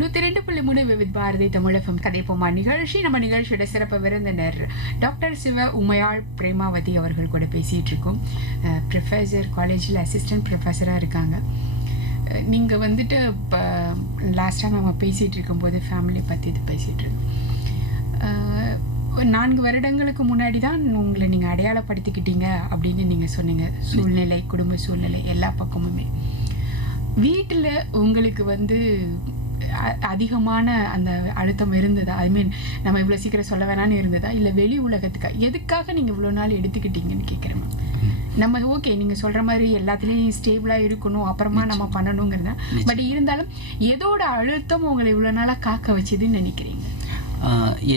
102.3 விவித் பாரதி தமிழகம் கதைப்போமா நிகழ்ச்சி. நம்ம நிகழ்ச்சியோட சிறப்பு விருந்தினர் டாக்டர் சிவ உமையாள் பிரேமாவதி அவர்கள் கூட பேசிட்டு இருக்கோம். ப்ரொஃபஸர், காலேஜில் அசிஸ்டன்ட் ப்ரொஃபஸராக இருக்காங்க. நீங்கள் வந்துட்டு இப்போ லாஸ்ட் டைம் நம்ம பேசிகிட்டு இருக்கும்போது ஃபேமிலி பற்றி இது பேசிகிட்டு இருக்கோம். 4 வருடங்களுக்கு முன்னாடி தான் உங்களை நீங்கள் அடையாளப்படுத்திக்கிட்டீங்க அப்படின்னு நீங்கள் சொன்னீங்க. சூழ்நிலை, குடும்ப சூழ்நிலை எல்லா பக்கமுமே. வீட்டில் உங்களுக்கு வந்து அதிகமான அந்த அழுத்தம் இருந்ததா? ஐ மீன், நம்ம இவ்வளோ சீக்கிரம் சொல்ல வேணான்னு இருந்ததா, இல்லை வெளி உலகத்துக்கா? எதுக்காக நீங்கள் இவ்வளோ நாள் எடுத்துக்கிட்டீங்கன்னு கேட்குறேன் மேம். நம்ம ஓகே, நீங்கள் சொல்கிற மாதிரி எல்லாத்துலேயும் ஸ்டேபிளாக இருக்கணும், அப்புறமா நம்ம பண்ணணுங்கிறத. பட் இருந்தாலும் எதோட அழுத்தம் உங்களை இவ்வளோ நாளாக காக்க வச்சுதுன்னு நினைக்கிறீங்க?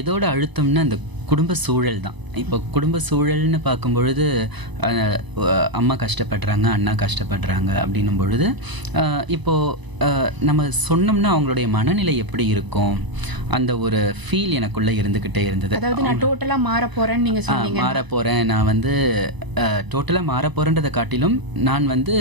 எதோட அழுத்தம்னா அந்த குடும்ப சூழல் தான். இப்போ குடும்ப சூழல்னு பார்க்கும் பொழுது அம்மா கஷ்டப்படுறாங்க, அண்ணா கஷ்டப்படுறாங்க அப்படின்னும் பொழுது இப்போது நம்ம சொன்னோம்னா அவங்களுடைய மனநிலை எப்படி இருக்கும், அந்த ஒரு ஃபீல் எனக்குள்ளே இருந்துக்கிட்டே இருந்தது. அதாவது நான் டோட்டலாக மாற போகிறேன்னு நீங்கள் சொன்னீங்க. மாற போகிறேன், நான் வந்து டோட்டலாக மாற போகிறேன்றதை காட்டிலும் நான் வந்து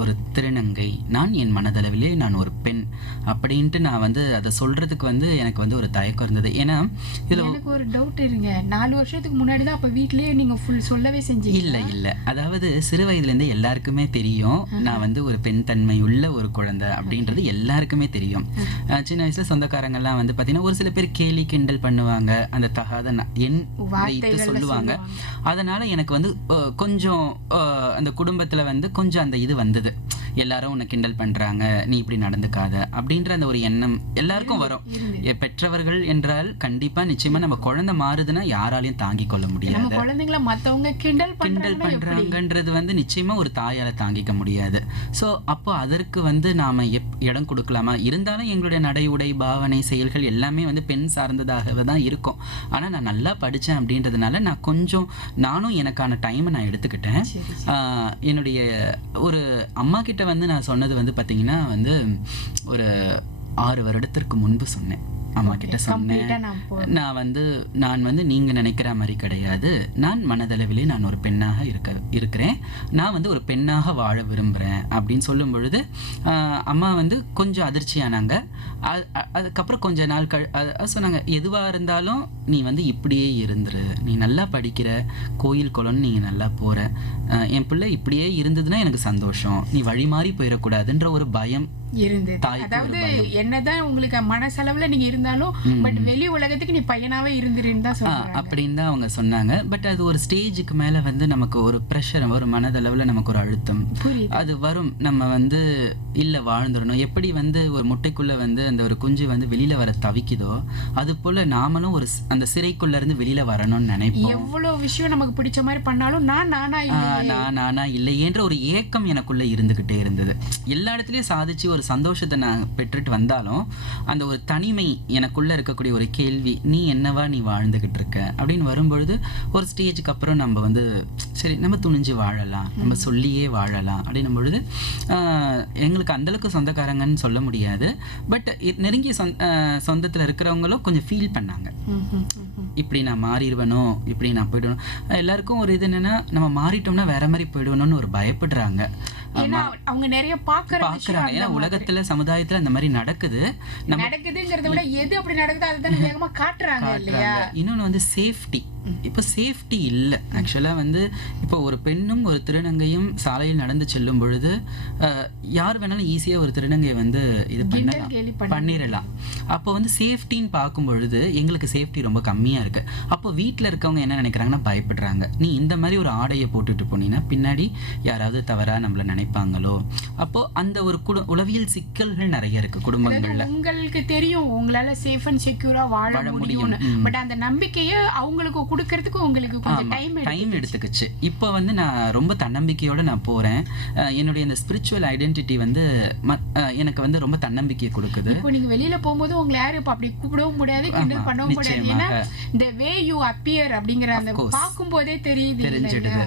ஒரு திருநங்கை, நான் என் மனதளவிலே நான் ஒரு பெண் அப்படின்ட்டு நான் வந்து அதை சொல்கிறதுக்கு வந்து எனக்கு வந்து ஒரு தயக்கம் இருந்தது. ஏன்னா இதில் எனக்கு ஒரு டவுட் இருங்க, 4 வருஷத்துக்கு முன்னாடி தான் அப்போ வீட்லேயே நீங்கள் ஃபுல் சொல்லவே செஞ்சீங்க? இல்லை, அதாவது சிறு வயதுலேருந்து எல்லாருக்குமே தெரியும் நான் வந்து ஒரு பெண் தன்மை உள்ள ஒரு குழந்தை அப்படின்றது எல்லாருக்குமே தெரியும். சின்ன வயசுல சொந்தக்காரங்கெல்லாம் வந்து பார்த்தீங்கன்னா ஒரு சில பேர் கேலி கிண்டல் பண்ணுவாங்க, அந்த தகாத எண் வைத்து சொல்லுவாங்க. அதனால எனக்கு வந்து கொஞ்சம் அந்த குடும்பத்தில் வந்து கொஞ்சம் அந்த இது வந்தது. எல்லாரும் உன்னை கிண்டல் பண்றாங்க, நீ இப்படி நடந்துக்காத அப்படின்ற அந்த ஒரு எண்ணம் எல்லாருக்கும் வரும். பெற்றவர்கள் என்றால் கண்டிப்பா நிச்சயமா நம்ம குழந்தை மாறுதுன்னா யாராலையும் தாங்கிக் கொள்ள முடியாது. குழந்தைங்களை மத்தவங்க கிண்டல் பண்றாங்கன்றது வந்து நிச்சயமா ஒரு தாயால தாங்கிக்க முடியாது. ஸோ அப்போ அதற்கு வந்து நாம இடம் கொடுக்கலாமா? இருந்தாலும் எங்களுடைய நடை, உடை, பாவனை, செயல்கள் எல்லாமே வந்து பெண் சார்ந்ததாகவே தான் இருக்கும். ஆனா நான் நல்லா படித்தேன் அப்படின்றதுனால நான் கொஞ்சம் நானும் எனக்கான டைமை நான் எடுத்துக்கிட்டேன். என்னுடைய ஒரு அம்மா கிட்ட வந்து நான் சொன்னது வந்து பார்த்தீங்கன்னா வந்து ஒரு 6 வருடத்திற்கு முன்பு சொன்னேன். அம்மா கிட்ட சொன்னேன், நான் வந்து நீங்க நினைக்கிற மாதிரி கிடையாது, நான் மனதளவிலே நான் ஒரு பெண்ணாக இருக்கிறேன், நான் வந்து ஒரு பெண்ணாக வாழ விரும்புகிறேன் அப்படின்னு சொல்லும் பொழுது அம்மா வந்து கொஞ்சம் அதிர்ச்சியானாங்க. அதுக்கப்புறம் கொஞ்ச நாள் சொன்னாங்க, எதுவாக இருந்தாலும் நீ வந்து இப்படியே இருந்துரு, நீ நல்லா படிக்கிற, கோயில் குளம்னு நீங்கள் நல்லா போகிற, என் பிள்ளை இப்படியே இருந்ததுன்னா எனக்கு சந்தோஷம், நீ வழி மாறி போயிடக்கூடாதுன்ற ஒரு பயம் இருந்தது. அதாவது என்னதான் உங்களுக்கு மனசளவுல நீங்க இருந்தாலும் பட் வெளி உலகத்துக்கு நீ பையனாவே இருந்துருன்னு தான் சொல்றாங்க. அப்படின்னு தான் அவங்க சொன்னாங்க. பட் அது ஒரு ஸ்டேஜுக்கு மேல வந்து நமக்கு ஒரு ப்ரெஷர், ஒரு மனதளவுல நமக்கு ஒரு அழுத்தம் அது வரும். நம்ம வந்து இல்ல வாழ்ந்துடணும், எப்படி வந்து ஒரு முட்டைக்குள்ள வந்து அந்த ஒரு குஞ்சு வந்து வெளியில வர தவிக்குதோ அது போல நாமளும் ஒரு அந்த சிறைக்குள்ள இருந்து வெளியில வரணும்னு நினைப்போம். எவ்வளவு விஷயம் நமக்கு பிடிச்ச மாதிரி பண்ணாலும் நானா இல்லையேன்ற ஒரு ஏக்கம் எனக்குள்ள இருந்துகிட்டே இருந்தது. எல்லா இடத்துலயும் சாதிச்சு ஒரு சந்தோஷத்தை நான் பெற்றுட்டு வந்தாலும் அந்த ஒரு தனிமை எனக்குள்ள இருக்கக்கூடிய ஒரு கேள்வி, நீ என்னவா நீ வாழ்ந்துகிட்டு இருக்க அப்படின்னு வரும்பொழுது ஒரு ஸ்டேஜுக்கு அப்புறம் நம்ம வந்து சரி நம்ம துணிஞ்சு வாழலாம், நம்ம சொல்லியே வாழலாம் அப்படின்னும் பொழுது எங்களுக்கு அந்தளவுக்கு சொந்தக்காரங்கன்னு சொல்ல முடியாது. பட் நெருங்கிய சொந்தத்தில் இருக்கிறவங்களும் கொஞ்சம் ஃபீல் பண்ணாங்க, இப்படி நான் மாறிடுவேனோ, இப்படி நான் போயிடுவேணும். எல்லாருக்கும் ஒரு இது என்னன்னா நம்ம மாறிட்டோம்னா வேற மாதிரி போயிடுவேணும்னு ஒரு பயப்படுறாங்க. அவங்க நிறைய பாக்குறாங்க. ஏன்னா உலகத்துல சமுதாயத்துல அந்த மாதிரி நடக்குதுங்கிறத விட எது அப்படி நடக்குது அதுதான் வேகமா காட்டுறாங்க இல்லையா? இன்னொன்னு வந்து சேஃப்டி. இப்போ சேஃப்டி இல்லை. ஆக்சுவலாக வந்து இப்போ ஒரு பெண்ணும் ஒரு திருநங்கையும் சாலையில் நடந்து செல்லும் பொழுது யார் வேணாலும் ஈஸியாக ஒரு திருநங்கையை வந்து இது பண்ணிடலாம். அப்போ வந்து சேஃப்டின்னு பார்க்கும் பொழுது எங்களுக்கு சேஃப்டி ரொம்ப கம்மியாக இருக்குது. அப்போ வீட்டில் இருக்கவங்க என்ன நினைக்கிறாங்கன்னா பயப்படுறாங்க, நீ இந்த மாதிரி ஒரு ஆடையை போட்டுட்டு போனீங்கன்னா பின்னாடி யாராவது தவறாக நம்மளை நினைப்பாங்களோ. அப்போது அந்த ஒரு உளவியல் சிக்கல்கள் நிறைய இருக்குது குடும்பங்களில். உங்களுக்கு தெரியும் உங்களால் சேஃப் அண்ட் செக்யூராக வாழ முடியும், பட் அந்த நம்பிக்கையை அவங்களுக்கு கொடுக்கறதுக்கு உங்களுக்கு கொஞ்சம் டைம் எடுத்துக்கிச்சு. இப்போ வந்து நான் ரொம்ப தன்னம்பிக்கையோட நான் போறேன். என்னுடைய இந்த ஸ்பிரிச்சுவல் ஐடென்டிட்டி வந்து எனக்கு வந்து ரொம்ப தன்னம்பிக்கையை கொடுக்குது. இப்போ நீங்க வெளியில போகும்போது உங்களை யாரும் இப்ப அப்படி கூப்பிடவும் முடியாது, கிண்டல் பண்ணவும் முடியாது. ஏன்னா the way you appear அப்படிங்கிற அந்த பார்க்கும்போதே தெரிஞ்சிடுது.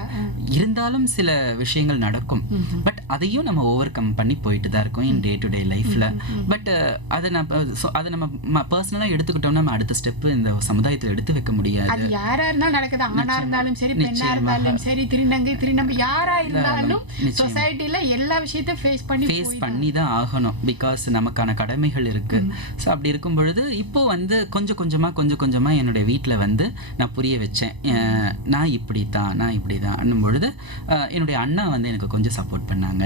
இருந்தாலும் சில விஷயங்கள் நடக்கும், பட் அதையும் நம்ம ஓவர் கம் பண்ணி போயிட்டு தான் இருக்கோம் இன் டே டு டே லைஃப்ல. பட் அதை நம்ம பர்சனலா எடுத்துக்கிட்டோம்னா நம்ம அடுத்த ஸ்டெப் இந்த சமுதாயத்தில் எடுத்து வைக்க முடியாது. யாரா இருந்தாலும் நடக்குது, ஆணா இருந்தாலும் சரி, பெண்ணா இருந்தாலும் சரி, திருநங்கை யாரா இருந்தாலும் சொசைட்டில எல்லா விஷயத்தையும் ஃபேஸ் பண்ணி தான் ஆகணும். பிகாஸ் நமக்கான கடமைகள் இருக்கு. ஸோ அப்படி இருக்கும் பொழுது இப்போ வந்து கொஞ்சம் கொஞ்சமா என்னுடைய வீட்டில் வந்து நான் புரிய வச்சேன். நான் இப்படிதான் பொழுது என்னுடைய அண்ணா வந்து எனக்கு கொஞ்சம் சப்போர்ட் பண்ணாங்க.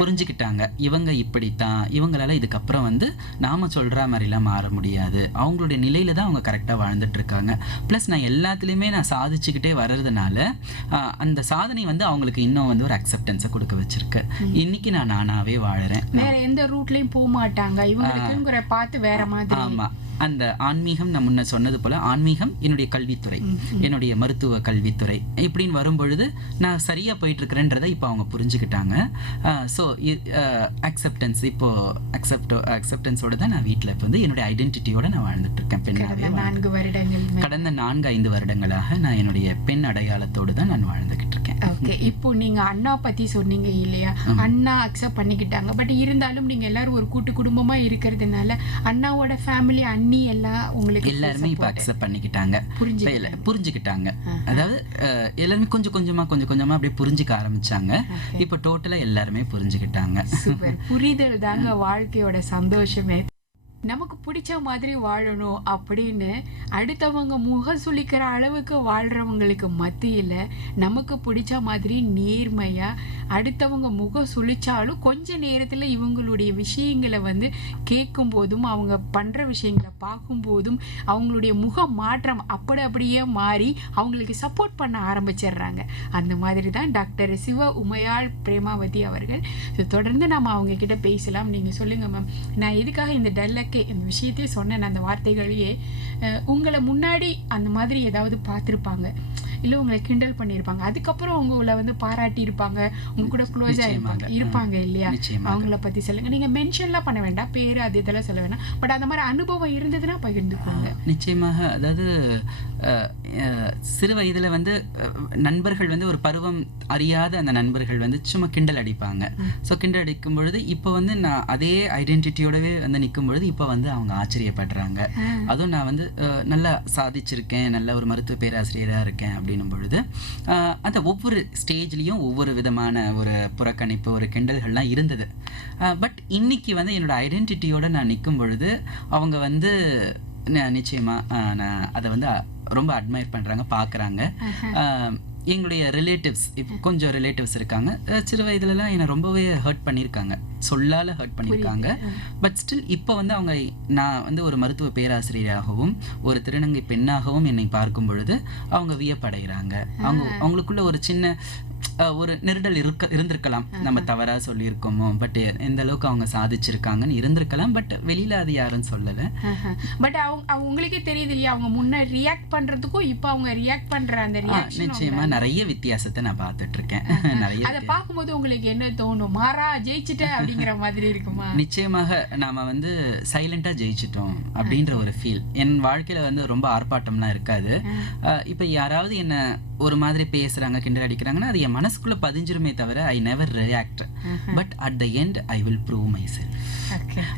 புரிஞ்சுக்கிட்டாங்க இவங்க இப்படித்தான், இவங்களால இதுக்கப்புறம் வந்து நாம சொல்ற மாதிரிலாம் மாற முடியாது, அவங்களுடைய நிலையில தான் அவங்க கரெக்டாக வாழ்ந்துட்டு இருக்காங்க. ப்ளஸ் நான் எல்லாத்துலேயுமே நான் சாதிச்சுக்கிட்டே வர்றதுனால அந்த சாதனை வந்து அவங்களுக்கு இன்னும் வந்து ஒரு அக்செப்டன்ஸை கொடுக்க வச்சிருக்கு. இன்னைக்கு நான் நானாவே வாழறேன். வேற எந்த ரூட்லயும் போக மாட்டாங்க இவங்களுக்குங்கிற பார்த்து வேற மாதிரி. ஆமா, அந்த ஆன்மீகம் நான் முன்ன சொன்னது போல ஆன்மீகம், என்னுடைய கல்வித்துறை, என்னுடைய மருத்துவ கல்வித்துறை இப்படின்னு வரும்பொழுது நான் சரியா போயிட்டு இருக்கிறேன்றதை இப்போ அவங்க புரிஞ்சுக்கிட்டாங்க. ஸோ அக்செப்டன்ஸ், இப்போ அக்செப்டன்ஸோட தான் நான் வீட்டில் இப்போ வந்து என்னுடைய ஐடென்டிட்டியோட நான் வாழ்ந்துட்டு இருக்கேன். கடந்த 4-5 வருடங்களாக நான் என்னுடைய பெண் அடையாளத்தோடு தான் நான் வாழ்ந்துகிட்டு இருக்கேன். ஓகே, இப்போ நீங்க அண்ணா பத்தி சொன்னீங்க இல்லையா, அண்ணா அக்செப்ட் பண்ணிக்கிட்டாங்க. பட் இருந்தாலும் நீங்க எல்லாரும் ஒரு கூட்டு குடும்பமா இருக்கிறதுனால அண்ணாவோட ஃபேமிலி அண்ணி எல்லாம் உங்களுக்கு எல்லாருமே இப்ப அக்செப்ட் பண்ணிக்கிட்டாங்க, புரிஞ்சுக்கிட்டாங்க. அதாவது எல்லாருமே கொஞ்சம் கொஞ்சமா அப்படியே புரிஞ்சுக்க ஆரம்பிச்சாங்க. இப்ப டோட்டலா எல்லாருமே புரிஞ்சுக்கிட்டாங்க. புரிதல் தாங்க வாழ்க்கையோட சந்தோஷமே. நமக்கு பிடிச்ச மாதிரி வாழணும் அப்படின்னு அடுத்தவங்க முகம் சுளிக்கிற அளவுக்கு வாழ்றவங்களுக்கு மத்தியில நமக்கு பிடிச்ச மாதிரி நேர்மையா அடுத்தவங்க முகம் சுளிச்சாலும் கொஞ்ச நேரத்துல இவங்களுடைய விஷயங்களை வந்து கேட்கும் போதும் அவங்க பண்ற விஷயங்களை பார்க்கும் போதும் அவங்களுடைய முக மாற்றம் அப்படியே மாறி அவங்களுக்கு சப்போர்ட் பண்ண ஆரம்பிச்சிடுறாங்க. அந்த மாதிரி தான் டாக்டர் சிவ உமையாள் பிரேமாவதி அவர்கள். தொடர்ந்து நம்ம அவங்க கிட்ட பேசலாம். நீங்க சொல்லுங்க மேம், நான் எதுக்காக இந்த டெல்லக்கே இந்த விஷயத்தையே சொன்னேன், அந்த வார்த்தைகளையே உங்களை முன்னாடி அந்த மாதிரி ஏதாவது பார்த்துருப்பாங்க, இல்லை உங்களை கிண்டல் பண்ணியிருப்பாங்க, அதுக்கப்புறம் உங்களை வந்து பாராட்டி இருப்பாங்க, உங்க கூட க்ளோஸா இருப்பாங்க இல்லையா, அவங்கள பத்தி சொல்லுங்க. நீங்க மென்ஷன்லாம் பண்ண வேண்டாம், பேரு அது இதெல்லாம் சொல்ல வேண்டாம், பட் அந்த மாதிரி அனுபவம் இருந்ததுன்னா பகிர்ந்துக்கோங்க. நிச்சயமாக. அதாவது சிறு வயதுல வந்து நண்பர்கள் வந்து ஒரு பருவம் அறியாத அந்த நண்பர்கள் வந்து சும்மா கிண்டல் அடிப்பாங்க. ஸோ கிண்டல் அடிக்கும் பொழுது இப்போ வந்து நான் அதே ஐடென்டிட்டியோடவே வந்து நிற்கும் பொழுது இப்போ வந்து அவங்க ஆச்சரியப்படுறாங்க. அதுவும் நான் வந்து நல்லா சாதிச்சிருக்கேன், நல்ல ஒரு மருத்துவ பேராசிரியராக இருக்கேன் அப்படின்னும் பொழுது அந்த ஒவ்வொரு ஸ்டேஜ்லேயும் ஒவ்வொரு விதமான ஒரு புறக்கணிப்பு, ஒரு கிண்டல்கள்லாம் இருந்தது. பட் இன்னைக்கு வந்து என்னோட ஐடென்டிட்டியோட நான் நிற்கும் பொழுது அவங்க வந்து நிச்சயமா நான் அதை வந்து ரொம்ப அட்மையர் பண்றாங்க, பார்க்குறாங்க. எங்களுடைய ரிலேட்டிவ்ஸ், இப்போ கொஞ்சம் ரிலேட்டிவ்ஸ் இருக்காங்க, சிறு வயதுலலாம் என்னை ரொம்பவே ஹர்ட் பண்ணியிருக்காங்க, சொல்லால் ஹர்ட் பண்ணியிருக்காங்க. பட் ஸ்டில் இப்போ வந்து அவங்க, நான் வந்து ஒரு மருத்துவ பேராசிரியராகவும் ஒரு திருநங்கை பெண்ணாகவும் என்னை பார்க்கும் பொழுது அவங்க வியப்படைகிறாங்க. அவங்களுக்குள்ள ஒரு சின்ன ஒரு நெருடல் இருந்திருக்கலாம், நம்ம தவறா சொல்லியிருக்கோமோ, பட் எந்த அளவுக்கு அவங்க சாதிச்சிருக்காங்கன்னு இருந்திருக்கலாம். பட் வெளியில அது யாரும் சொல்லல. பட் அவங்க உங்களுக்கே தெரியுது இல்லையா, அவங்க முன்ன ரியாக்ட் பண்றதுக்கும் இப்போ அவங்க ரியாக்ட் பண்ற அந்த ரியாக்ஷன் நிச்சயமா நிறைய வித்தியாசத்தை நான் பார்த்துட்டு இருக்கேன். நிறைய அதை பார்க்கும்போது உங்களுக்கு என்ன தோணும்? மாறா ஜெயிச்சிட்டேன் அப்படிங்கிற மாதிரி இருக்குமா? நிச்சயமாக நாம வந்து சைலண்டா ஜெயிச்சிட்டோம் அப்படின்ற ஒரு ஃபீல். என் வாழ்க்கையில வந்து ரொம்ப ஆர்ப்பாட்டம்லாம் இருக்காது. இப்ப யாராவது என்ன ஒரு மாதிரி பேசுறாங்க, கிண்டல் அடிக்கிறாங்கன்னா அது என் மனசுக்குள்ள பதிஞ்சிருமே தவிர I never react. But at the end I will prove my self.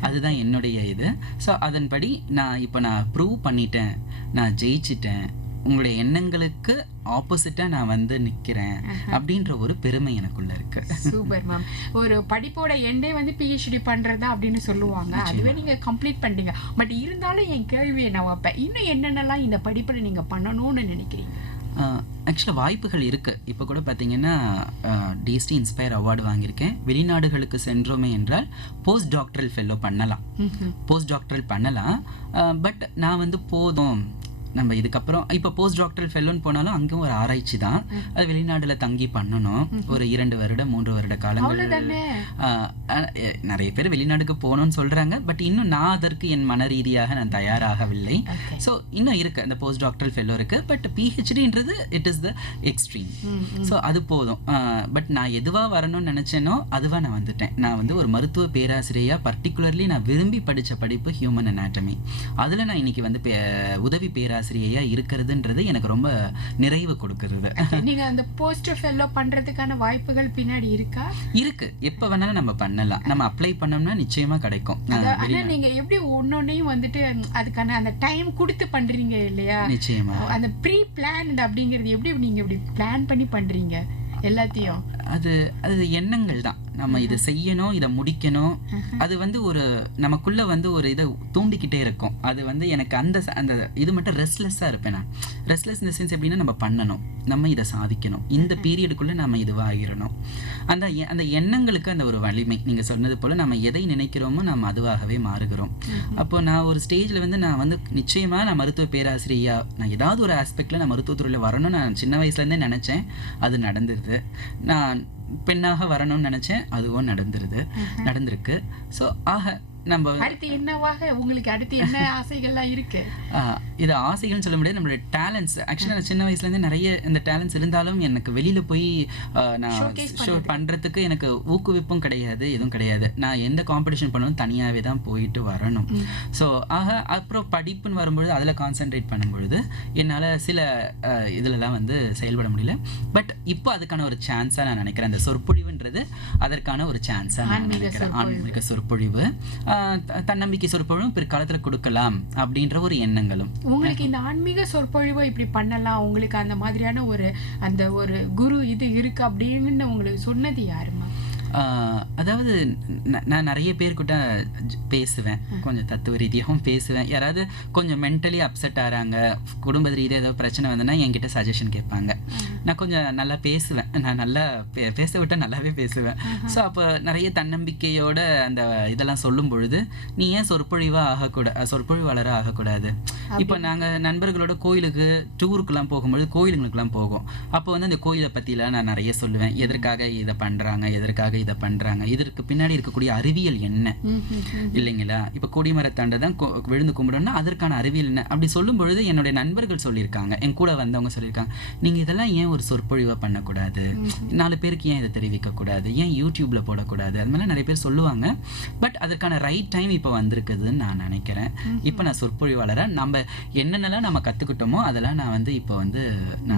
அதுதான் என்னுடைய இது. ஸோ அதன்படி நான் ப்ரூவ் பண்ணிட்டேன், நான் ஜெயிச்சிட்டேன், உங்களுடைய எண்ணங்களுக்கு ஆப்போசிட்டா நான் வந்து நிக்கிறேன் அப்படின்ற ஒரு பெருமை எனக்குள்ள இருக்கு. Super ma'am. ஒரு படிப்போட எண்டே வந்து PhD பண்றதா அப்படின்னு சொல்லுவாங்க, அதுவே நீங்க கம்ப்ளீட் பண்ணிட்டீங்க. பட் இருந்தாலும் என் கேள்வியை நான் வைப்பேன், இன்னும் என்னென்னலாம் இந்த படிப்புல நீங்க பண்ணணும்னு நினைக்கிறீங்க? ஆக்சுவலாக வாய்ப்புகள் இருக்குது. இப்போ கூட பார்த்தீங்கன்னா டிஎஸ்டி இன்ஸ்பயர் அவார்டு வாங்கியிருக்கேன். வெளிநாடுகளுக்கு சென்றோமே என்றால் போஸ்ட் டாக்டரல் ஃபெல்லோ பண்ணலாம். பட் நான் வந்து போதும், நம்ம இதுக்கப்புறம் இப்போ போஸ்ட் டாக்டரல் ஃபெல்லோன்னு போனாலும் அங்கே ஒரு ஆராய்ச்சி தான், அது வெளிநாடுல தங்கி பண்ணணும். ஒரு 2 வருடம் 3 வருட காலங்கள் நிறைய பேர் வெளிநாடுக்கு போகணும்னு சொல்றாங்க. பட் இன்னும் நான் அதற்கு என் மன ரீதியாக நான் தயாராகவில்லை. ஸோ இன்னும் இருக்கு, அந்த போஸ்ட் டாக்டரல் ஃபெல்லோ இருக்கு. பட் PhDன்றது it is the extreme. So அது போதும். பட் நான் எதுவா வரணும்னு நினைச்சேனோ அதுவா நான் வந்துட்டேன். நான் வந்து ஒரு மருத்துவ பேராசிரியா, பர்டிகுலர்லி நான் விரும்பி படிச்ச படிப்பு ஹியூமன் அனாட்டமி. அதுல நான் இன்னைக்கு வந்து உதவி பேராசிரியா இருக்கிறதுன்றது எனக்கு ரொம்ப நிறைவு கொடுக்கிறது. நீங்க அந்த போஸ்ட் ஃபெல்லோ பண்றதுக்கான வாய்ப்புகள் பின்னாடி இருக்கா? இருக்கு, எப்ப வேணாலும் நம்ம பண்ணலாம். நம்ம அப்ளை பண்ணோம்னா நிச்சயமா கிடைக்கும். ஆனா நீங்க எப்படி ஒன்னொன்னையும் வந்துட்டு அதுக்கான அந்த டைம் கொடுத்து பண்றீங்க இல்லையா? நிச்சயமா. அந்த ப்ரீ பிளான் அப்படிங்கிறது எப்படி நீங்க எப்படி பிளான் பண்ணி பண்றீங்க எல்லாத்தையும்? அது அது எண்ணங்கள் தான். நம்ம இது செய்யணும், இதை முடிக்கணும், அது வந்து ஒரு நமக்குள்ள வந்து ஒரு இதை தூண்டிக்கிட்டே இருக்கும். அது வந்து எனக்கு அந்த அந்த இது மட்டும் ரெஸ்ட்லெஸ்ஸாக இருப்பேன் நான். ரெஸ்ட்லெஸ் இந்த சென்ஸ் எப்படின்னா, நம்ம பண்ணணும், நம்ம இதை சாதிக்கணும், இந்த பீரியடுக்குள்ளே நம்ம இதுவாகிடணும். அந்த அந்த எண்ணங்களுக்கு அந்த ஒரு வலிமை, நீங்கள் சொன்னது போல் நம்ம எதை நினைக்கிறோமோ நம்ம அதுவாகவே மாறுகிறோம். அப்போ நான் ஒரு ஸ்டேஜில் வந்து நான் வந்து நிச்சயமாக நான் மருத்துவ பேராசிரியா, நான் ஏதாவது ஒரு ஆஸ்பெக்டில் நான் மருத்துவத்துறையில் வரணும்னு நான் சின்ன வயசுலேருந்தே நினச்சேன். அது நடந்துருது. நான் பெண்ணாக வரணும்னு நினைச்சேன், அதுவும் நடந்திருக்கு. ஸோ ஆக நம்ம அடுத்து என்னவாக உங்களுக்கு அடுத்து என்ன ஆசைகள்லாம் இருக்கு? இது ஆசைகள்னு சொல்ல முடியாது, நம்மளுடைய டேலண்ட்ஸ். ஆக்சுவலாக நான் சின்ன வயசுலேருந்து நிறைய இந்த டேலண்ட்ஸ் இருந்தாலும் எனக்கு வெளியில் போய் நான் ஷோ பண்ணுறதுக்கு எனக்கு ஊக்குவிப்பும் கிடையாது, எதுவும் கிடையாது. நான் எந்த காம்படிஷன் பண்ணாலும் தனியாகவே தான் போயிட்டு வரணும். ஸோ ஆக அப்புறம் படிப்புன்னு வரும்பொழுது அதில் கான்சென்ட்ரேட் பண்ணும்பொழுது என்னால் சில இதிலலாம் வந்து செயல்பட முடியல. பட் இப்போ அதுக்கான ஒரு சான்ஸாக நான் நினைக்கிறேன். அந்த சொற்பொழிவுன்றது அதற்கான ஒரு சான்ஸாக நான் நினைக்கிறேன். ஆன்மீக சொற்பொழிவு, தன்னம்பிக்கை சொற்பொழிவும் பிற்காலத்தில் கொடுக்கலாம் அப்படின்ற ஒரு எண்ணங்களும். உங்களுக்கு இந்த ஆன்மீக சொற்பொழிவை இப்படி பண்ணலாம், உங்களுக்கு அந்த மாதிரியான அந்த ஒரு குரு இது இருக்கு அப்படின்னு உங்களுக்கு சொன்னது யாருமா? அதாவது நான் நிறைய பேர்கிட்ட பேசுவேன், கொஞ்சம் தத்துவ ரீதியாகவும் பேசுவேன். யாராவது கொஞ்சம் மென்டலி அப்செட் ஆகிறாங்க, குடும்ப ரீதியாக ஏதோ பிரச்சனை வந்ததுன்னா என்கிட்ட சஜஷன் கேட்பாங்க. நான் கொஞ்சம் நல்லா பேசுவேன், நான் நல்லா பேச விட்டால் நல்லாவே பேசுவேன். ஸோ அப்போ நிறைய தன்னம்பிக்கையோட அந்த இதெல்லாம் சொல்லும் பொழுது, நீ ஏன் சொற்பொழிவாளராக ஆகக்கூடாது? இப்போ நாங்கள் நண்பர்களோட கோயிலுக்கு டூருக்குலாம் போகும்பொழுது கோயிலுங்களுக்குலாம் போகும். அப்போ வந்து அந்த கோயிலை பற்றிலாம் நான் நிறைய சொல்லுவேன். எதற்காக இதை பண்ணுறாங்க, எதற்காக இதை பண்றாங்க, இதற்கு பின்னாடி இருக்கக்கூடிய அறிவியல் என்ன இல்லைங்களா? இப்ப கொடிமரத்தாண்ட தான் விழுந்து கும்பிடணும்னா அதற்கான அறிவியல் என்ன அப்படி சொல்லும் பொழுது என்னுடைய நண்பர்கள் சொல்லியிருக்காங்க, என் கூட வந்தவங்க சொல்லியிருக்காங்க, நீங்க இதெல்லாம் ஏன் ஒரு சொற்பொழிவா பண்ணக்கூடாது, 4 பேருக்கு ஏன் இதை தெரிவிக்க கூடாது, ஏன் யூடியூப்ல போடக்கூடாது, அது மாதிரி நிறைய பேர் சொல்லுவாங்க. பட் அதற்கான ரைட் டைம் இப்போ வந்திருக்குதுன்னு நான் நினைக்கிறேன். இப்போ நான் சொற்பொழிவாளரா நம்ம என்னென்னலாம் நம்ம கத்துக்கிட்டோமோ அதெல்லாம் நான் வந்து இப்போ வந்து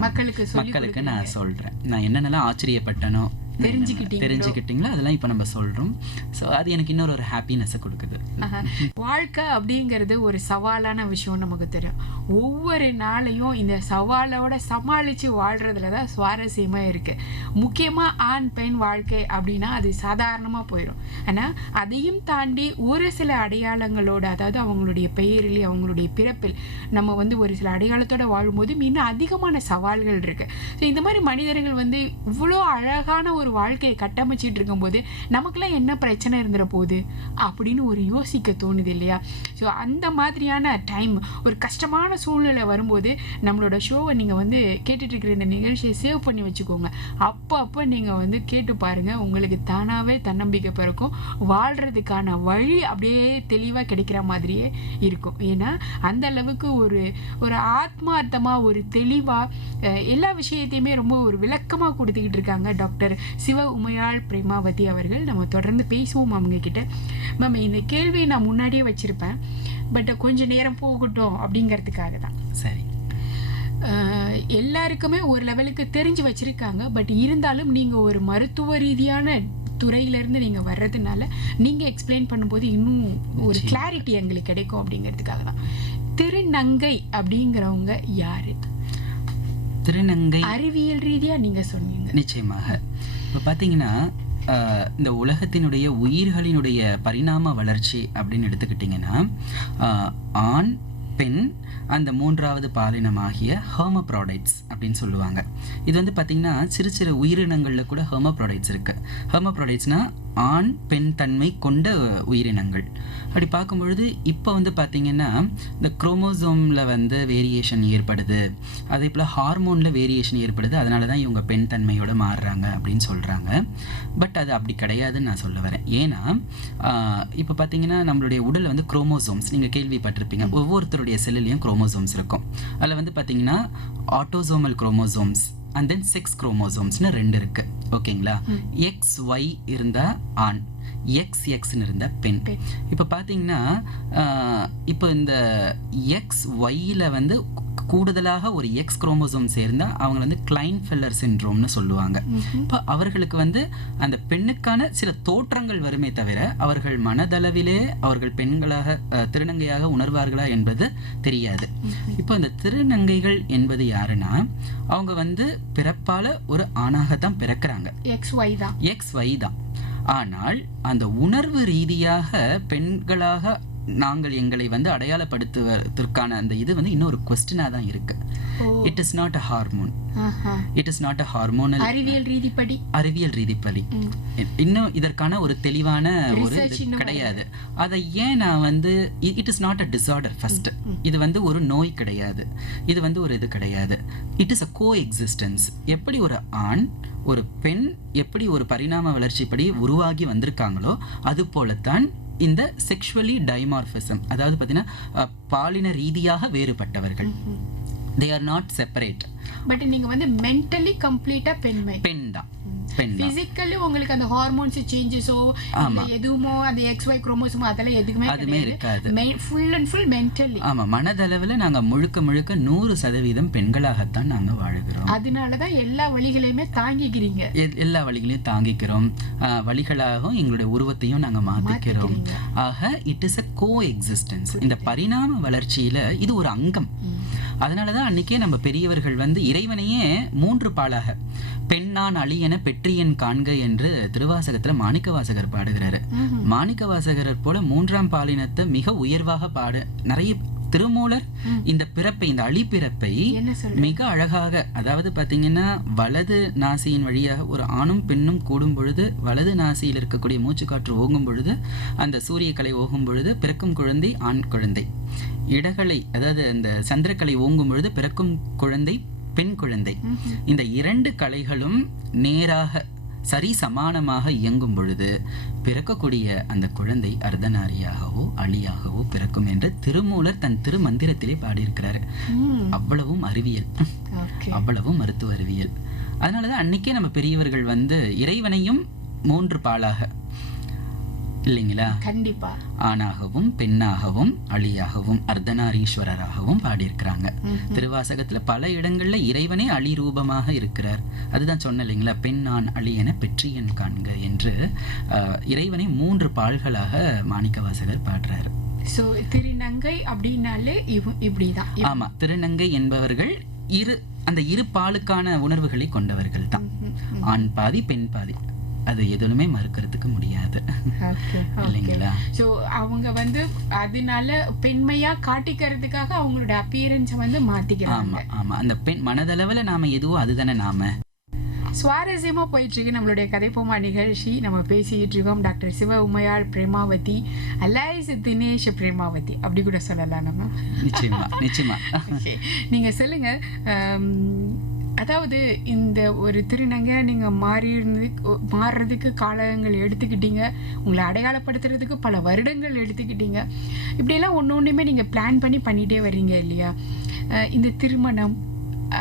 மக்களுக்கு நான் சொல்றேன். நான் என்னென்னலாம் ஆச்சரியப்பட்டனோ தெரிஞ்சுக்கிட்டீங்களா அதெல்லாம் இப்போ நம்ம சொல்றோம். ஸோ அது எனக்கு இன்னொரு ஒரு ஹாப்பினஸை கொடுக்குது. வாழ்க்கை அப்படிங்கிறது ஒரு சவாலான விஷயம் நமக்கு தெரியும். ஒவ்வொரு நாளையும் இந்த சவாலோட சமாளித்து வாழ்றதுல தான் சுவாரஸ்யமாக இருக்குது. முக்கியமாக ஆண் பெண் வாழ்க்கை அப்படின்னா அது சாதாரணமாக போயிடும். ஆனால் அதையும் தாண்டி ஒரு சில அடையாளங்களோட, அதாவது அவங்களுடைய பெயரில் அவங்களுடைய பிறப்பில் நம்ம வந்து ஒரு சில அடையாளத்தோடு வாழும்போது இன்னும் அதிகமான சவால்கள் இருக்குது. ஸோ இந்த மாதிரி மனிதர்கள் வந்து இவ்வளோ அழகான ஒரு வாழ்க்கையை கட்டமைச்சிட்டு இருக்கும்போது நமக்குலாம் என்ன பிரச்சனை இருந்துட போகுது அப்படின்னு ஒரு யோசிக்க தோணுது இல்லையா? ஸோ அந்த மாதிரியான டைம், ஒரு கஷ்டமான சூழ்நிலை வரும்போது நம்மளோட ஷோவை நீங்கள் வந்து கேட்டுட்டு இருக்கிற இந்த நிகழ்ச்சியை சேவ் பண்ணி வச்சுக்கோங்க. அப்போ நீங்கள் வந்து கேட்டு பாருங்கள், உங்களுக்கு தானாகவே தன்னம்பிக்கை பிறக்கும். வாழ்கிறதுக்கான வழி அப்படியே தெளிவாக கிடைக்கிற மாதிரியே இருக்கும். ஏன்னா அந்த அளவுக்கு ஒரு ஆத்மார்த்தமாக ஒரு தெளிவாக எல்லா விஷயத்தையுமே ரொம்ப ஒரு விளக்கமாக கொடுத்துக்கிட்டு இருக்காங்க டாக்டர் சிவ உமையாள் பிரேமாவதி அவர்கள். நம்ம தொடர்ந்து பேசுவோம் அவங்க கிட்ட. மேம், இந்த கேள்வியை நான் முன்னாடியே வச்சிருப்பேன், பட் கொஞ்சம் நேரம் போகட்டும் அப்படிங்கிறதுக்காக தான். சரி, எல்லாருக்குமே ஒரு லெவலுக்கு தெரிஞ்சு வச்சிருக்காங்க. பட் இருந்தாலும் நீங்க ஒரு மருத்துவ ரீதியான துறையிலேருந்து நீங்கள் வர்றதுனால நீங்கள் எக்ஸ்பிளைன் பண்ணும்போது இன்னும் ஒரு கிளாரிட்டி எங்களுக்கு கிடைக்கும் அப்படிங்கிறதுக்காக தான். திருநங்கை அப்படிங்கிறவங்க யாரு? திருநங்கை அறிவியல் ரீதியாக நீங்கள் சொன்னீங்க. நிச்சயமாக. இப்போ பார்த்தீங்கன்னா இந்த உலகத்தினுடைய உயிர்களினுடைய பரிணாம வளர்ச்சி அப்படின்னு எடுத்துக்கிட்டிங்கன்னா ஆண் பெண் அந்த 3வது பாலினமாகிய ஹெர்மப்ராடைட்ஸ் அப்படின்னு சொல்லுவாங்க. இது வந்து பார்த்திங்கன்னா சிறு சிறு உயிரினங்களில் கூட ஹெர்மப்ராடைட்ஸ் இருக்குது. ஹெர்மப்ராடைட்ஸ்னால் ஆண் பெண் தன்மை கொண்ட உயிரினங்கள். அப்படி பார்க்கும்பொழுது இப்போ வந்து பார்த்திங்கன்னா இந்த குரோமோசோமில் வந்து வேரியேஷன் ஏற்படுது, அதே போல் ஹார்மோனில் வேரியேஷன் ஏற்படுது, அதனால தான் இவங்க பெண் தன்மையோடு மாறுறாங்க அப்படின்னு சொல்கிறாங்க. பட் அது அப்படி கிடையாதுன்னு நான் சொல்ல வரேன். ஏன்னா இப்போ பார்த்திங்கன்னா நம்மளுடைய உடலில் வந்து குரோமோசோம்ஸ் நீங்கள் கேள்விப்பட்டிருப்பீங்க. ஒவ்வொருத்தருடைய செல்லுலேயும் குரோமோசோம்ஸ் இருக்கும். அதில் வந்து பார்த்திங்கன்னா autosomal chromosomes and then sex குரோமோசோம்ஸ்னு 2 இருக்குது. ஓகேங்களா? XY இருந்தால் ஆண், XX இருந்த பெண். இப்போ பார்த்தீங்கன்னா இப்போ இந்த XYயில் வந்து கூடுதலாக ஒரு எக்ஸ் குரோமோசோம் சேர்ந்தா அவங்க வந்து கிளைன்ஃபெல்லர் சிண்ட்ரோம்னு சொல்லுவாங்க. இப்போ அவர்களுக்கு வந்து அந்த பெண்ணுக்கான சில தோற்றங்கள் வருமே தவிர அவர்கள் மனதளவிலே அவர்கள் பெண்களாக திருநங்கையாக உணர்வார்களா என்பது தெரியாது. இப்போ இந்த திருநங்கைகள் என்பது யாருன்னா, அவங்க வந்து பிறப்பால ஒரு ஆணாகத்தான் பிறக்கிறாங்க, XY தான். ஆனால் அந்த உணர்வு ரீதியாக பெண்களாக நாங்கள் எங்களை வந்து அடையாளப்படுத்துவதற்கான அந்த இது வந்து இன்னொரு கொஸ்டினா தான் இருக்கு. It is not a hormone, it is not a hormonal. அறிவியல் ரீதிப்படி இன்னும் இதற்கான ஒரு தெளிவான ஒரு கிடையாது. அதை ஏன் நான் வந்து it is not a disorder. First இது வந்து ஒரு நோய் கிடையாது, இது வந்து ஒரு இது கிடையாது. It is a coexistence. எப்படி ஒரு ஆண் ஒரு பெண் எப்படி ஒரு பரிணாம வளர்ச்சிப்படி உருவாகி வந்திருக்காங்களோ அது போலத்தான் இந்த செக்ஷுவலி டைமார்பிசம், அதாவது பார்த்தீங்கன்னா பாலின ரீதியாக வேறுபட்டவர்கள். they are not separate. But நீங்க வந்து மென்டலி கம்ப்ளீட்டா பெண் தான். பிசிக்கலி உங்களுக்கு அந்த ஹார்மோன்ஸ் சேஞ்சஸோ எதுவுமோ அந்த XY குரோமோசோமோ அதெல்லாம் எதுவுமே இருக்காது. Full and full mentally. ஆமா, மனதளவில் நாங்க முழுக்க 100% பெண்களாகத்தான் நாங்க வாழுகிறோம். அதனாலதான் எல்லா வழிகளையுமே தாங்கிக்கிறீங்க, எல்லா வழிகளையும் தாங்கிக்கிறோம், வழிகளாகவும் எங்களுடைய உருவத்தையும் நாங்க மாத்திக்கிறோம். ஆக it is a coexistence. இந்த பரிணாம வளர்ச்சியில இது ஒரு அங்கம். அதனாலதான் அன்னைக்கே நம்ம பெரியவர்கள் வந்து இறைவனையே 3 பாலாக பெண்ணான் அழியென பெற்றியன் காண்க என்று திருவாசகத்துல மாணிக்கவாசகர் பாடுகிறாரு. மாணிக்கவாசகர் போல 3ஆம் பாலினத்தை மிக உயர்வாக நிறைய திருமூலர் இந்த பிறப்பை, இந்த அழிப்பிறப்பை மிக அழகாக, அதாவது பாத்தீங்கன்னா வலது நாசியின் வழியாக ஒரு ஆணும் பெண்ணும் கூடும் பொழுது வலது நாசியில் இருக்கக்கூடிய மூச்சுக்காற்று ஓகும் பொழுது அந்த சூரியக்கலை ஓகும் பொழுது பிறக்கும் குழந்தை ஆண் குழந்தை, இடகலை அதாவது அந்த சந்திரக்கலை ஓங்கும் பொழுது பிறக்கும் குழந்தை பெண் குழந்தை. இந்த 2 கலைகளும் நேராக சரி சமானமாக இயங்கும் பொழுது பிறக்கக்கூடிய அந்த குழந்தை அர்த்தநாரியாகவோ அழியாகவோ பிறக்கும் என்று திருமூலர் தன் திருமந்திரத்திலே பாடியிருக்கிறாரு. அவ்வளவும் அறிவியல், அவ்வளவும் மருத்துவ அறிவியல். அதனாலதான் அன்னைக்கே நம்ம பெரியவர்கள் வந்து இறைவனையும் 3 பாலாக இல்லைங்களா, கண்டிப்பா ஆணாகவும் பெண்ணாகவும் அழியாகவும் அர்த்தநாரீஸ்வரராகவும் பாடியிருக்கிறாங்க. திருவாசகத்துல பல இடங்கள்ல இறைவனே அழி ரூபமாக இருக்கிறார். அதுதான் சொன்ன இல்லைங்களா, பெண் ஆண் அழியென பெற்றியன் காண்க என்று இறைவனை 3 பால்களாக மாணிக்கவாசகர் பாடுறாரு. சோ திருநங்கை அப்படின்னாலே இப்படிதான். ஆமா, திருநங்கை என்பவர்கள் அந்த இரு பாலுக்கான உணர்வுகளை கொண்டவர்கள் தான். ஆண் பாதி பெண் பாதி, அது எதுவுமே மறுக்கிறதுக்கு முடியாது இல்லைங்களா. சோ அவங்க வந்து அதனால பெண்மையா காட்டிக்கிறதுக்காக அவங்களோட அப்பியரன்ஸை வந்து மாத்திக்கிறாங்க. ஆமா ஆமா, அந்த பெண் மனதளவுல நாம எதுவோ அதுதானே நாம. சுவாரஸ்யமா போயிட்டு இருக்கு நம்மளுடைய கதைப்போமா நிகழ்ச்சி. நம்ம பேசிக்கிட்டு இருக்கோம் டாக்டர் சிவ உமையாள் பிரேமாவதி அலைஸ் தினேஷ் பிரேமாவதி அப்படி கூட சொல்லலாம் நம்ம. நிச்சயமா நிச்சயமா. நீங்க சொல்லுங்க, அதாவது இந்த ஒரு திருநங்கை நீங்க மாறுறதுக்கு காலங்கள் எடுத்துக்கிட்டீங்க, உங்களை அடையாளப்படுத்துறதுக்கு பல வருடங்கள் எடுத்துக்கிட்டீங்க. இப்படியெல்லாம் ஒன்னொன்னுமே நீங்க பிளான் பண்ணிட்டே வர்றீங்க இல்லையா. இந்த திருமணம்,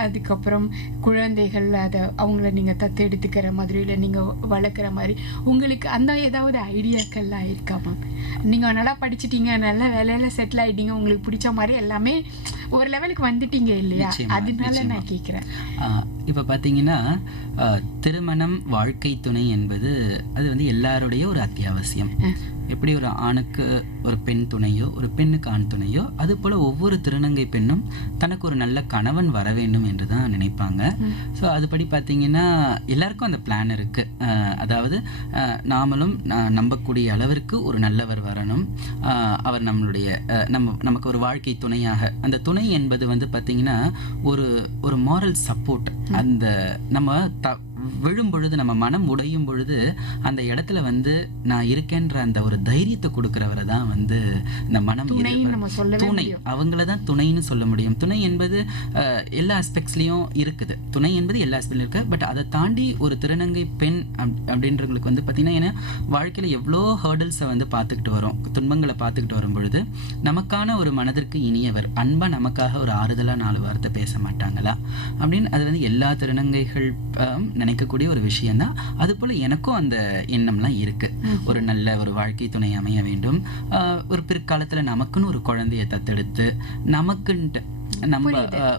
அதுக்கப்புறம் குழந்தைகள், அதை அவங்கள நீங்கள் தத்து எடுத்துக்கிற மாதிரி இல்லை நீங்கள் வளர்க்குற மாதிரி உங்களுக்கு அந்த ஏதாவது ஐடியாக்கள்லாம் இருக்கா மேம்? நீங்கள் நல்லா படிச்சுட்டீங்க, நல்ல வேலையில் செட்டில் ஆகிட்டீங்க, உங்களுக்கு பிடிச்ச மாதிரி எல்லாமே ஒரு லெவலுக்கு வந்துட்டீங்க இல்லையா, அதனால நான் கேட்குறேன். இப்போ பார்த்தீங்கன்னா திருமணம் வாழ்க்கை துணை என்பது அது வந்து எல்லாருடைய ஒரு அத்தியாவசியம். எப்படி ஒரு ஆணுக்கு ஒரு பெண் துணையோ ஒரு பெண்ணுக்கு ஆண் துணையோ அது போல் ஒவ்வொரு திருநங்கை பெண்ணும் தனக்கு ஒரு நல்ல கணவன் வர வேண்டும் என்று தான் நினைப்பாங்க. ஸோ அதுபடி பார்த்தீங்கன்னா எல்லாருக்கும் அந்த பிளான் இருக்குது. அதாவது நாமளும் நம்பக்கூடிய அளவிற்கு ஒரு நல்லவர் வரணும், அவர் நம்மளுடைய நமக்கு ஒரு வாழ்க்கை துணையாக. அந்த துணை என்பது வந்து பார்த்தீங்கன்னா ஒரு மாரல் சப்போர்ட். அந்த நம்ம விழும் பொழுது, நம்ம மனம் உடையும் பொழுது அந்த இடத்துல வந்து நான் இருக்கேன்ற அந்த ஒரு தைரியத்தை கொடுக்கிறவரை தான் வந்து இந்த மனம் துணை, அவங்கள தான் துணைன்னு சொல்ல முடியும். துணை என்பது எல்லா ஆஸ்பெக்ட்ஸ்லயும் இருக்குது, துணை என்பது எல்லா ஆஸ்பெக்ட்லயும் இருக்கு. பட் அதை தாண்டி ஒரு திருநங்கை பெண் அப்படின்றவங்களுக்கு வந்து பார்த்தீங்கன்னா, ஏன்னா வாழ்க்கையில எவ்வளோ ஹேர்டில்ஸை வந்து பார்த்துக்கிட்டு வரும், துன்பங்களை பார்த்துக்கிட்டு வரும் பொழுது நமக்கான ஒரு மனதிற்கு இனியவர், அன்பா நமக்காக ஒரு ஆறுதலா 4 வார்த்தை பேச மாட்டாங்களா அப்படின்னு அது வந்து எல்லா திருநங்கைகள் நினைக்கக்கூடிய ஒரு விஷயம்தான். அது போல எனக்கும் அந்த எண்ணம்லாம் இருக்கு. ஒரு நல்ல ஒரு வாழ்க்கை துணை அமைய வேண்டும், ஒரு பிற்காலத்துல நமக்குன்னு ஒரு குழந்தைய தத்தெடுத்து நமக்குன்ட்டு நம்ம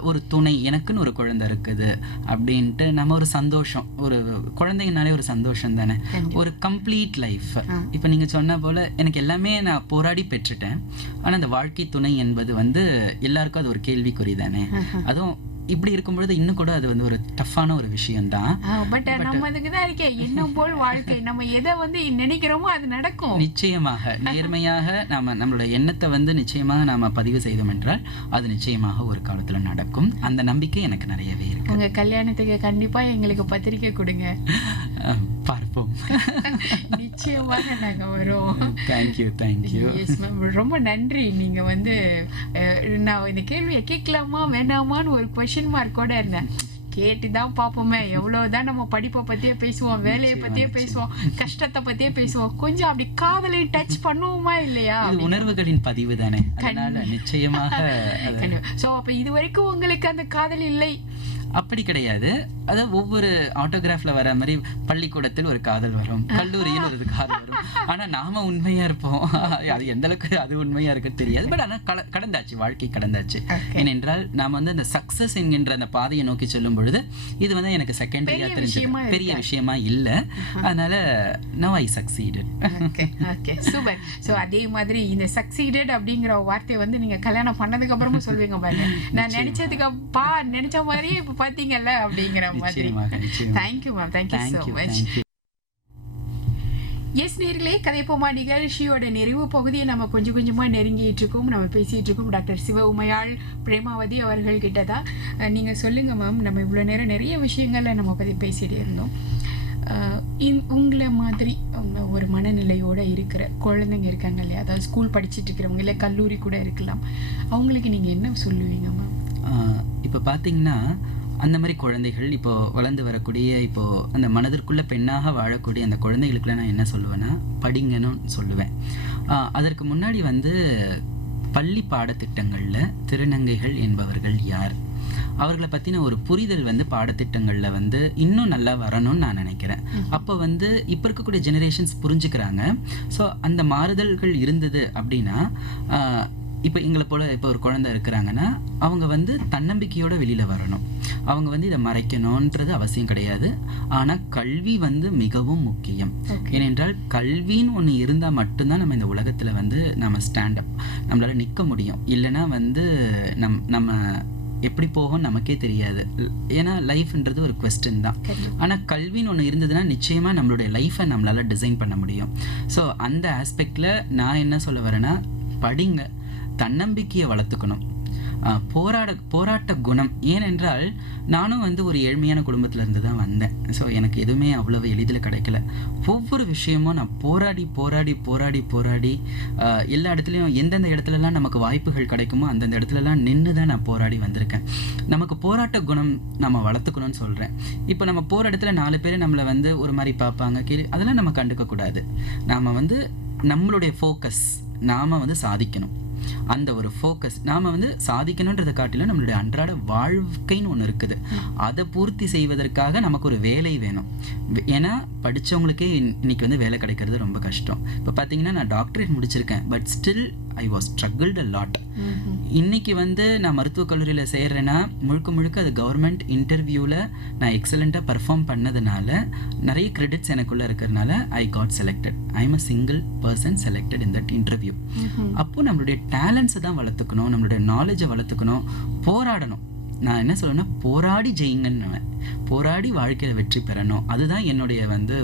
ஒரு துணை, எனக்குன்னு ஒரு குழந்தை இருக்குது அப்படின்ட்டு நம்ம ஒரு சந்தோஷம், ஒரு குழந்தைங்கனாலே ஒரு சந்தோஷம் தானே, ஒரு கம்ப்ளீட் லைஃப். இப்போ நீங்க சொன்ன போல எனக்கு எல்லாமே நான் போராடி பெற்றுட்டேன். ஆனா அந்த வாழ்க்கை துணை என்பது வந்து எல்லாருக்கும் அது ஒரு கேள்விக்குறி தானே. அதுவும் இப்படி இருக்கும்பொழுது இன்னும் கூட அது வந்து ஒரு டஃப்பான ஒரு விஷயம் தான். பட் நம்ம அதுக்கு தான் இருக்கே, எண்ணம் போல் வாழ்க்கை. நம்ம எதை வந்து நினைக்கிறோமோ அது நடக்கும். நிச்சயமாக நேர்மையாக நம்மளோட எண்ணத்தை வந்து நிச்சயமாக நாம பதிவு செய்தோம் என்றால் அது நிச்சயமாக ஒரு காலத்துல நடக்கும். அந்த நம்பிக்கை எனக்கு நிறையவே இருக்கு. உங்க கல்யாணத்துக்கு கண்டிப்பா எங்களுக்கு பத்திரிக்கை கொடுங்க. பார்ப்போம். நிச்சயமாக நாங்க வரோம். Thank you thank you. எஸ் மேம், ரொம்ப நன்றி. நீங்க வந்து நான் இந்த கேள்வியை கேட்கலாமா வேண்டாமான்னு ஒரு கொஸ்டின் மார்க்கோட இருந்தேன். கேட்டுதான் பாப்போமே, எவ்வளவுதான் நம்ம படிப்பை பத்தியே பேசுவோம், வேலையை பத்தியே பேசுவோம், கஷ்டத்தை பத்தியே பேசுவோம், கொஞ்சம் அப்படி காதலை டச் பண்ணுவோமா இல்லையா? உணர்வுகளின் பதிவு தானே, அதனால நிச்சயமாக. சோ அப்ப இது வரைக்கும் உங்களுக்கு அந்த காதல் இல்லை? அப்படி கிடையாது. அதாவது ஒவ்வொரு ஆட்டோகிராஃப்ல வர மாதிரி பள்ளிக்கூடத்தில் ஒரு காதல் வரும், கல்லூரியில் ஒரு காதல் வரும். ஆனா நாம உண்மையா இருப்போம். அது எந்த அளவுக்கு அது உண்மையா இருக்குன்னு தெரியாது. பட் ஆனா கடந்தாச்சு, வாழ்க்கை கடந்தாச்சு. ஏனென்றால் நாம வந்து அந்த சக்சஸ் என்கின்ற அந்த பாதையை நோக்கி செல்லும் பொழுது இது வந்து எனக்கு செகண்டரியா தெரிஞ்சது, பெரிய விஷயமா இல்ல. அதனால now I succeeded. Okay super. So அதே மாதிரி இந்த சக்சீடட் அப்படிங்கிற வார்த்தையை வந்து நீங்க கல்யாணம் பண்ணதுக்கு அப்புறமா சொல்வீங்க பாருங்க, நான் நினைச்ச மாதிரியே இப்ப பாத்தீங்கல்ல அப்படிங்கிற மாதிரி. Thank you ma'am, thank you so much. Yes நேர்களே, கதைப்போமா நிகழ்ச்சியோட நிறைவு பகுதியை நம்ம கொஞ்சம் கொஞ்சமாக நெருங்கிட்டு இருக்கோம். நம்ம பேசிகிட்டு இருக்கோம் டாக்டர் சிவ உமையாள் பிரேமாவதி அவர்கள் கிட்ட தான். நீங்கள் சொல்லுங்கள் மேம், நம்ம இவ்வளோ நேரம் நிறைய விஷயங்களை நம்ம பற்றி பேசிகிட்டே இருந்தோம். உங்களை மாதிரி ஒரு மனநிலையோடு இருக்கிற குழந்தைங்க இருக்காங்க இல்லையா, அதாவது ஸ்கூல் படிச்சுட்டு இருக்கிறவங்க, இல்லை கல்லூரி கூட இருக்கலாம், அவங்களுக்கு நீங்கள் என்ன சொல்லுவீங்க மேம்? இப்போ பார்த்தீங்கன்னா அந்த மாதிரி குழந்தைகள் இப்போ வளர்ந்து வரக்கூடிய, இப்போ அந்த மனதிற்குள்ள பெண்ணாக வாழக்கூடிய அந்த குழந்தைகளுக்குள்ள நான் என்ன சொல்லுவேன்னா, படிங்கன்னு சொல்லுவேன். அதற்கு முன்னாடி வந்து பள்ளி பாடத்திட்டங்களில் திருநங்கைகள் என்பவர்கள் யார், அவர்களை பற்றின ஒரு புரிதல் வந்து பாடத்திட்டங்களில் வந்து இன்னும் நல்லா வரணும்னு நான் நினைக்கிறேன். அப்போ வந்து இப்போ இருக்கக்கூடிய ஜெனரேஷன்ஸ் புரிஞ்சுக்கிறாங்க. ஸோ அந்த மாறுதல்கள் இருந்தது அப்படின்னா, இப்போ எங்களை போல் இப்போ ஒரு குழந்தை இருக்கிறாங்கன்னா அவங்க வந்து தன்னம்பிக்கையோட வெளியில் வரணும். அவங்க வந்து இதை மறைக்கணுன்றது அவசியம் கிடையாது. ஆனால் கல்வி வந்து மிகவும் முக்கியம். ஏனென்றால் கல்வின்னு ஒன்று இருந்தால் மட்டும்தான் நம்ம இந்த உலகத்தில் வந்து நம்ம ஸ்டாண்டப் நம்மளால் நிற்க முடியும். இல்லைன்னா வந்து நம்ம எப்படி போகும் நமக்கே தெரியாது. ஏன்னா லைஃப்ன்றது ஒரு குவெஸ்டின் தான். ஆனால் கல்வின்னு ஒன்று இருந்ததுன்னா நிச்சயமாக நம்மளுடைய லைஃப்பை நம்மளால் டிசைன் பண்ண முடியும். ஸோ அந்த ஆஸ்பெக்டில் நான் என்ன சொல்ல வரேன்னா, படிங்க, தன்னம்பிக்கையை வளர்த்துக்கணும், போராட்ட குணம். ஏனென்றால் நானும் வந்து ஒரு ஏழ்மையான குடும்பத்துல இருந்து தான் வந்தேன். ஸோ எனக்கு எதுவுமே அவ்வளவு எளிதில் கிடைக்கல. ஒவ்வொரு விஷயமும் நான் போராடி போராடி போராடி போராடி எல்லா இடத்துலையும் எந்தெந்த இடத்துலலாம் நமக்கு வாய்ப்புகள் கிடைக்குமோ அந்தந்த இடத்துலலாம் நின்று தான் நான் போராடி வந்திருக்கேன். நமக்கு போராட்ட குணம் நம்ம வளர்த்துக்கணும்னு சொல்கிறேன். இப்போ நம்ம போகிற இடத்துல 4 பேர் நம்மளை வந்து ஒரு மாதிரி பார்ப்பாங்க, அதெல்லாம் நம்ம கண்டுக்கக்கூடாது. நாம் வந்து நம்மளுடைய ஃபோக்கஸ் நாம் வந்து சாதிக்கணும். அந்த ஒரு ஃபோக்கஸ் நாம் வந்து சாதிக்கணுன்றதை காட்டிலும் நம்மளுடைய அன்றாட வாழ்க்கைன்னு ஒன்று இருக்குது. அதை பூர்த்தி செய்வதற்காக நமக்கு ஒரு வேலை வேணும். ஏன்னா படித்தவங்களுக்கே இன்னைக்கு வந்து வேலை கிடைக்கிறது ரொம்ப கஷ்டம். இப்போ பார்த்தீங்கன்னா நான் டாக்டரேட் முடிச்சிருக்கேன், but still I was struggled a lot. இன்னைக்கு வந்து நான் மருத்துவக் கல்லூரியில் சேர்றேன்னா முழுக்க அது கவர்மெண்ட் இன்டர்வியூவில் நான் எக்ஸலண்ட்டாக பர்ஃபார்ம் பண்ணதுனால நிறைய கிரெடிட்ஸ் எனக்குள்ளே இருக்கிறதுனால I got selected. I am a single person selected in that interview. அப்போது நம்மளுடைய டேலண்ட்ஸை தான் வளர்த்துக்கணும், நம்மளுடைய நாலேஜை வளர்த்துக்கணும், போராடணும். நான் என்ன சொல்லுவேன்னா, போராடி ஜெயிங்கன்னு, போராடி வாழ்க்கையில் வெற்றி பெறணும். அதுதான் என்னுடைய வந்து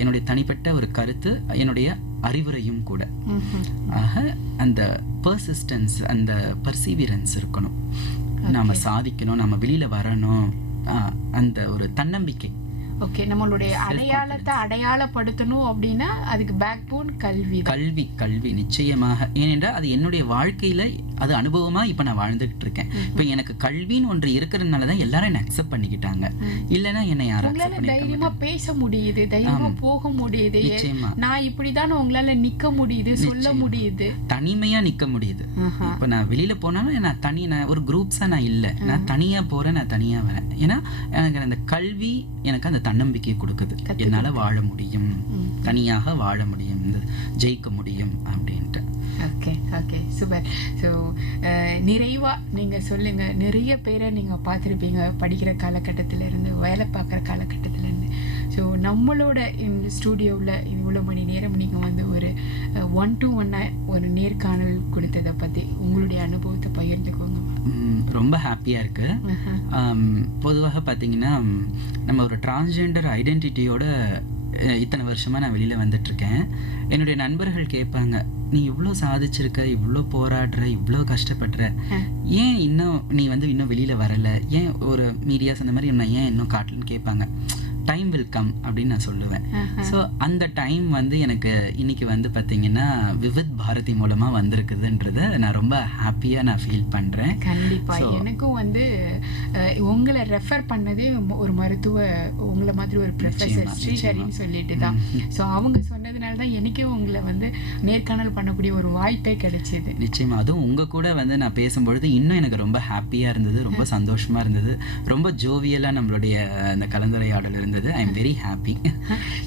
என்னுடைய தனிப்பட்ட ஒரு கருத்து, என்னுடைய அறிவுரையும் கூட. ஆக அந்த பர்சிஸ்டன்ஸ், அந்த பர்சீவியரன்ஸ் இருக்கணும். நாம சாதிக்கணும், நம்ம வெளியில வரணும், அந்த ஒரு தன்னம்பிக்கை. ஓகே, நம்மளுடைய அடையாளத்தை அடையாளப்படுத்தணும் அப்படின்னா அதுக்கு பேக் போன் கல்வி நிச்சயமாக. ஏனென்றால் அது என்னுடைய வாழ்க்கையில அது அனுபவமா இப்ப நான் வாழ்ந்துகிட்டு இருக்கேன். இப்ப எனக்கு கல்வின்னு ஒன்று இருக்கிறதுனாலதான் எல்லாரும் என்ன அக்செப்ட் பண்ணிக்கிட்டாங்க. இல்லைன்னா என்னை யாரும் தைரியமா பேச முடியுது, தைரியமா போக முடியுது. நான் இப்படிதான் உங்களால நிக்க முடியுது, சொல்ல முடியுது, தனிமையா நிக்க முடியுது. இப்ப நான் வெளியில போனாலும் நான் ஒரு குரூப்ஸா நான் இல்லை, நான் தனியா போறேன், நான் தனியா வரேன். ஏன்னா எனக்கு அந்த கல்வி எனக்கு அந்த தன்னம்பிக்கையை கொடுக்குது. என்னால வாழ முடியும், தனியாக வாழ முடியும், ஜெயிக்க முடியும் அப்படின்ட்டு. ஓகே. Okay, super. ஸோ நிறைவா நீங்க சொல்லுங்க, நிறைய பேரை நீங்க பார்த்துருப்பீங்க படிக்கிற காலகட்டத்தில இருந்து, வேலை பார்க்குற காலகட்டத்தில இருந்து. ஸோ நம்மளோட இந்த ஸ்டூடியோவில் இவ்வளோ மணி நேரம் நீங்கள் வந்து ஒரு 1-to-1 ஒரு நேர்காணல் கொடுத்ததை பற்றி உங்களுடைய அனுபவத்தை பகிர்ந்துக்கோங்க. ரொம்ப ஹாப்பியாக இருக்குது. பொதுவாக பார்த்தீங்கன்னா நம்ம ஒரு டிரான்ஸ்ஜெண்டர் ஐடென்டிட்டியோட இத்தனை வருஷமாக நான் வெளியில் வந்துட்டுருக்கேன். என்னுடைய நண்பர்கள் கேட்பாங்க, நீ இவ்வளோ சாதிச்சிருக்க, இவ்வளோ போராடுற, இவ்வளோ கஷ்டப்படுற, ஏன் இன்னும் நீ வந்து இன்னும் வெளியில் வரலை, ஏன் ஒரு மீடியாஸ் அந்த மாதிரி நான் ஏன் இன்னும் காட்டலன்னு கேட்பாங்க. டைம் வில் கம் அப்படின்னு நான் சொல்லுவேன். ஸோ அந்த டைம் வந்து எனக்கு இன்னைக்கு வந்து பார்த்தீங்கன்னா விவித் பாரதி மூலமாக வந்திருக்குதுன்றத நான் ரொம்ப ஹாப்பியாக நான் ஃபீல் பண்ணுறேன். கண்டிப்பாக எனக்கும் வந்து உங்களை ரெஃபர் பண்ணதே ஒரு மருத்துவ உங்களை மாதிரி ஒரு ப்ரொஃபஸர் ஸ்ரீஹரின்னு சொல்லிட்டு தான். ஸோ அவங்க சொன்னதுனால தான் எனக்கே உங்களை வந்து நேர்காணல் பண்ணக்கூடிய ஒரு வாய்ப்பே கிடைச்சிது. நிச்சயமாக, அதுவும் உங்கள் கூட வந்து நான் பேசும்பொழுது இன்னும் எனக்கு ரொம்ப ஹாப்பியாக இருந்தது, ரொம்ப சந்தோஷமாக இருந்தது, ரொம்ப ஜோவியலாக நம்மளுடைய அந்த கலந்துரையாடல் இருந்தது. I am very happy.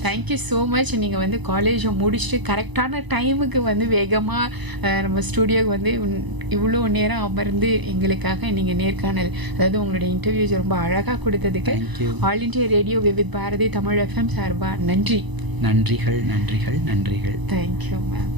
Thank you so much. நீங்கள் வந்து காலேஜை முடிச்சுட்டு கரெக்டான டைமுக்கு வந்து வேகமாக நம்ம ஸ்டூடியோக்கு வந்து இவ்வளோ நேரம் அமர்ந்து எங்களுக்காக நீங்கள் நேர்காணல், அதாவது உங்களுடைய இன்டர்வியூஸ் ரொம்ப அழகாக கொடுத்ததுக்கு All India Radio Vividh Bharati Tamil FM சார்பா நன்றி. நன்றிகள் நன்றிகள் நன்றிகள். Thank you ma'am.